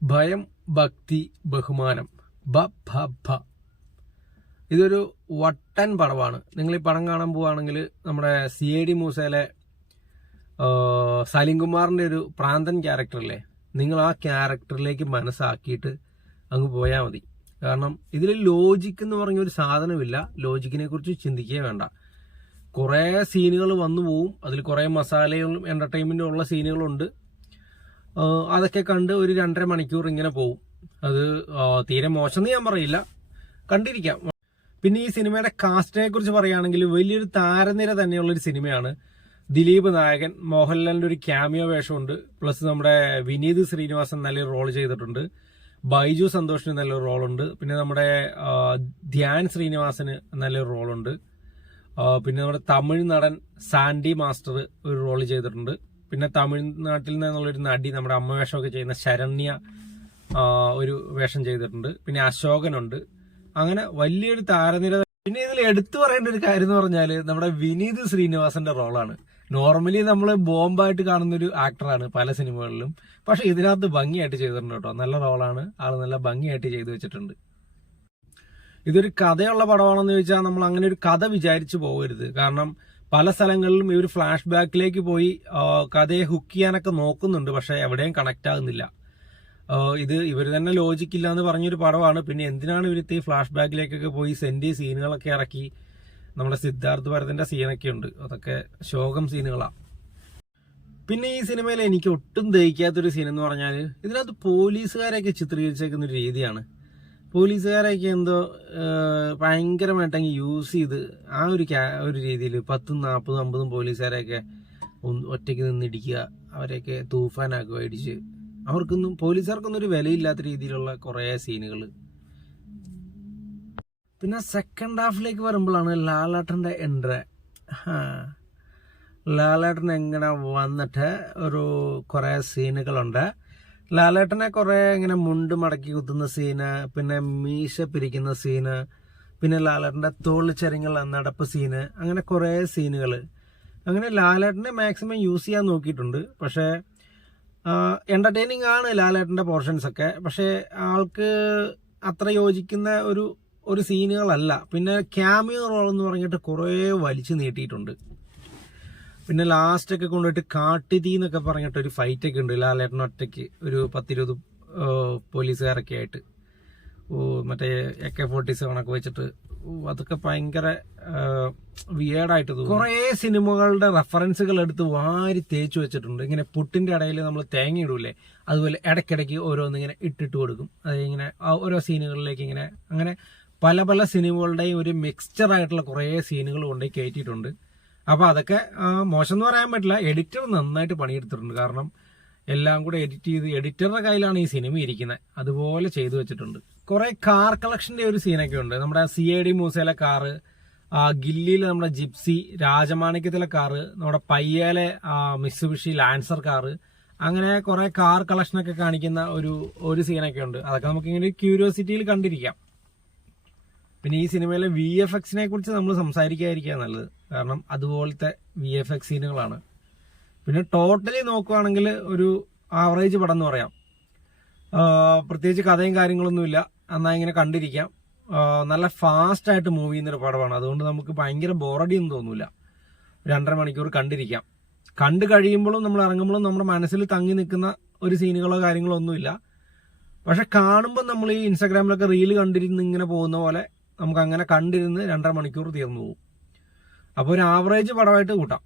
ഭയം, ഭക്തി, ബഹുമാനം. ഭ ഭ ഭ. ഇതൊരു വട്ടൻ പടമാണ്. നിങ്ങൾ ഈ പടം കാണാൻ പോവുകയാണെങ്കിൽ നമ്മുടെ CID മൂസയിലെ സലിംകുമാറിന്റെ ഒരു പ്രാന്തൻ ക്യാരക്ടറല്ലേ, നിങ്ങൾ ആ ക്യാരക്ടറിലേക്ക് മനസ്സാക്കിയിട്ട് അങ്ങ് പോയാൽ മതി. കാരണം ഇതിൽ ലോജിക് എന്ന് പറഞ്ഞൊരു സാധനമില്ല. ലോജിക്കിനെ കുറിച്ച് ചിന്തിക്കുകയേ വേണ്ട. കുറേ സീനുകൾ വന്നു പോവും. അതിൽ കുറേ മസാലകളും എന്റർടൈൻമെന്റും ഉള്ള സീനുകളുണ്ട്. അതൊക്കെ കണ്ട് ഒരു 2.5 മണിക്കൂർ ഇങ്ങനെ പോവും. അത് തീരെ മോശമെന്ന് ഞാൻ പറയില്ല, കണ്ടിരിക്കാം. പിന്നെ ഈ സിനിമയുടെ കാസ്റ്റിനെ കുറിച്ച് പറയുകയാണെങ്കിൽ വലിയൊരു താരനിര തന്നെയുള്ളൊരു സിനിമയാണ്. ദിലീപ് നായകൻ, മോഹൻലാലിന്റെ ഒരു ക്യാമിയോ വേഷമുണ്ട്. പ്ലസ് നമ്മുടെ വിനീത് ശ്രീനിവാസൻ നല്ലൊരു റോൾ ചെയ്തിട്ടുണ്ട്. ബൈജു സന്തോഷിന് നല്ലൊരു റോളുണ്ട്. പിന്നെ നമ്മുടെ ധ്യാൻ ശ്രീനിവാസന് നല്ലൊരു റോളുണ്ട്. പിന്നെ നമ്മുടെ തമിഴ് നടൻ സാൻഡി മാസ്റ്റർ ഒരു റോൾ ചെയ്തിട്ടുണ്ട്. പിന്നെ തമിഴ്നാട്ടിൽ നിന്നുള്ളൊരു നടി നമ്മുടെ അമ്മ വേഷമൊക്കെ ചെയ്യുന്ന ശരണ്യ ഒരു വേഷം ചെയ്തിട്ടുണ്ട്. പിന്നെ അശോകനുണ്ട്. അങ്ങനെ വലിയൊരു താരനിര. പിന്നെ ഇതിൽ എടുത്തു പറയേണ്ട ഒരു കാര്യം എന്ന് പറഞ്ഞാൽ നമ്മുടെ വിനീത് ശ്രീനിവാസന്റെ റോളാണ്. നോർമലി നമ്മൾ ബോംബായിട്ട് കാണുന്ന ഒരു ആക്ടറാണ് പല സിനിമകളിലും. പക്ഷെ ഇതിനകത്ത് ഭംഗിയായിട്ട് ചെയ്തിട്ടുണ്ട് കേട്ടോ. നല്ല റോളാണ്. ആള് നല്ല ഭംഗിയായിട്ട് ചെയ്തു വെച്ചിട്ടുണ്ട്. ഇതൊരു കഥയുള്ള പടമാണെന്ന് ചോദിച്ചാൽ നമ്മൾ അങ്ങനെ ഒരു കഥ വിചാരിച്ചു പോകരുത്. കാരണം പല സ്ഥലങ്ങളിലും ഇവർ ഫ്ലാഷ് ബാക്കിലേക്ക് പോയി കഥയെ ഹുക്ക് ചെയ്യാനൊക്കെ നോക്കുന്നുണ്ട്. പക്ഷെ എവിടെയും കണക്ട് ആകുന്നില്ല. ഇത് ഇവർ തന്നെ ലോജിക്കില്ല എന്ന് പറഞ്ഞൊരു പടമാണ്. പിന്നെ എന്തിനാണ് ഇവർ ഫ്ലാഷ് ബാക്കിലേക്കൊക്കെ പോയി സെന്റ് സീനുകളൊക്കെ ഇറക്കി. നമ്മുടെ സിദ്ധാർത്ഥ് ഭരതന്റെ സീനൊക്കെ ഉണ്ട്. അതൊക്കെ ശോകം സീനുകളാണ്. പിന്നെ ഈ സിനിമയിൽ എനിക്ക് ഒട്ടും ദഹിക്കാത്തൊരു സീൻ എന്ന് പറഞ്ഞാൽ ഇതിനകത്ത് പോലീസുകാരെയൊക്കെ ചിത്രീകരിച്ചേക്കുന്ന ഒരു രീതിയാണ്. പോലീസുകാരെയൊക്കെ എന്തോ ഭയങ്കരമായിട്ടങ്ങ് യൂസ് ചെയ്ത് ആ ഒരു രീതിയിൽ 10, 40, 50 പോലീസുകാരെയൊക്കെ ഒറ്റയ്ക്ക് നിന്നിടിക്കുക, അവരെയൊക്കെ തൂഫാനാക്കുക ഇടിച്ച്. പോലീസുകാർക്കൊന്നും ഒരു വിലയില്ലാത്ത രീതിയിലുള്ള കുറേ സീനുകൾ. പിന്നെ സെക്കൻഡ് ഹാഫിലേക്ക് വരുമ്പോഴാണ് ലാലേട്ടന്റെ എൻട്രി. ലാലേട്ടൻ എങ്ങനെ വന്നിട്ട് കുറേ സീനുകളുണ്ട്. ലാലേട്ടനെ കുറെ ഇങ്ങനെ മുണ്ട് മടക്കി കുത്തുന്ന സീന്, പിന്നെ മീശ പിരിക്കുന്ന സീന്, പിന്നെ ലാലേട്ടന്റെ തോളിൽ ചരിങ്ങൾ നടപ്പ് സീന്, അങ്ങനെ കുറെ സീനുകൾ. അങ്ങനെ ലാലേട്ടനെ മാക്സിമം യൂസ് ചെയ്യാൻ നോക്കിയിട്ടുണ്ട്. പക്ഷേ എന്റർടൈനിങ് ആണ് ലാലേട്ടന്റെ പോർഷൻസ് ഒക്കെ. പക്ഷേ ആൾക്ക് അത്ര യോജിക്കുന്ന ഒരു സീനുകളല്ല. പിന്നെ ക്യാമിയോ റോൾ എന്ന് പറഞ്ഞിട്ട് കുറേ വലിച്ചു നീട്ടിയിട്ടുണ്ട്. പിന്നെ ലാസ്റ്റ് ഒക്കെ കൊണ്ടുപോയിട്ട് കാട്ടുതീ എന്നൊക്കെ പറഞ്ഞിട്ട് ഒരു ഫൈറ്റ് ഒക്കെ ഉണ്ട് ലാലേട്ടൻ ഒറ്റയ്ക്ക് ഒരു 10-20 പോലീസുകാരൊക്കെ ആയിട്ട്. മറ്റേ AK-47 ഒക്കെ വെച്ചിട്ട് അതൊക്കെ ഭയങ്കര വിയേർഡായിട്ട് തോന്നും. കുറേ സിനിമകളുടെ റെഫറൻസുകൾ എടുത്ത് വാരി തേച്ചു വെച്ചിട്ടുണ്ട്. ഇങ്ങനെ പുട്ടിന്റെ ഇടയിൽ നമ്മൾ തേങ്ങ ഇടൂലേ, അതുപോലെ ഇടയ്ക്കിടയ്ക്ക് ഓരോന്നിങ്ങനെ ഇട്ടിട്ട് കൊടുക്കും. അതിങ്ങനെ ഓരോ സീനുകളിലേക്ക് ഇങ്ങനെ അങ്ങനെ പല പല സിനിമകളുടെയും ഒരു മിക്സ്ചർ ആയിട്ടുള്ള കുറേ സീനുകൾ കൊണ്ടുപോയി കയറ്റിയിട്ടുണ്ട്. അപ്പൊ അതൊക്കെ മോശം എന്ന് പറയാൻ പറ്റില്ല. എഡിറ്റർ നന്നായിട്ട് പണിയെടുത്തിട്ടുണ്ട്. കാരണം എല്ലാം കൂടെ എഡിറ്റ് ചെയ്ത് എഡിറ്ററുടെ കയ്യിലാണ് ഈ സിനിമ ഇരിക്കുന്നത്. അതുപോലെ ചെയ്തു വെച്ചിട്ടുണ്ട്. കുറെ കാർ കളക്ഷന്റെ ഒരു സീനൊക്കെ ഉണ്ട്. നമ്മുടെ CID മൂസയിലെ കാറ്, ഗില്ലിയിൽ നമ്മുടെ ജിപ്സി, രാജമാണിക്യത്തിലെ കാറ്, നമ്മുടെ പയ്യയിലെ മിത്സുബിഷി ലാൻസർ കാറ്, അങ്ങനെ കുറെ കാർ കളക്ഷനൊക്കെ കാണിക്കുന്ന ഒരു സീനൊക്കെ ഉണ്ട്. അതൊക്കെ നമുക്ക് ഇങ്ങനെ ക്യൂരിയോസിറ്റിയിൽ കണ്ടിരിക്കാം. പിന്നെ ഈ സിനിമയിലെ VFXനെ കുറിച്ച് നമ്മൾ സംസാരിക്കാതിരിക്കുക നല്ലത്. കാരണം അതുപോലത്തെ VFX സീനുകളാണ്. പിന്നെ ടോട്ടലി നോക്കുവാണെങ്കിൽ ഒരു ആവറേജ് പടം എന്ന് പറയാം. പ്രത്യേകിച്ച് കഥയും കാര്യങ്ങളൊന്നുമില്ല. എന്നാൽ ഇങ്ങനെ കണ്ടിരിക്കാം. നല്ല ഫാസ്റ്റ് ആയിട്ട് മൂവ് ചെയ്യുന്നൊരു പടമാണ്. അതുകൊണ്ട് നമുക്ക് ഭയങ്കര ബോറടിയൊന്നും തോന്നില്ല. 2.5 മണിക്കൂർ കണ്ടിരിക്കാം. കണ്ടു കഴിയുമ്പോഴും നമ്മൾ ഇറങ്ങുമ്പോഴും നമ്മുടെ മനസ്സിൽ തങ്ങി നിൽക്കുന്ന ഒരു സീനുകളോ കാര്യങ്ങളോ ഒന്നുമില്ല. പക്ഷെ കാണുമ്പോൾ നമ്മൾ ഈ ഇൻസ്റ്റാഗ്രാമിലൊക്കെ റീല് കണ്ടിരുന്ന് ഇങ്ങനെ പോകുന്ന പോലെ നമുക്ക് അങ്ങനെ കണ്ടിരുന്ന് 2.5 മണിക്കൂർ തീർന്നു പോകും. അപ്പോൾ ഒരു ആവറേജ് പടമായിട്ട് കൂട്ടാം.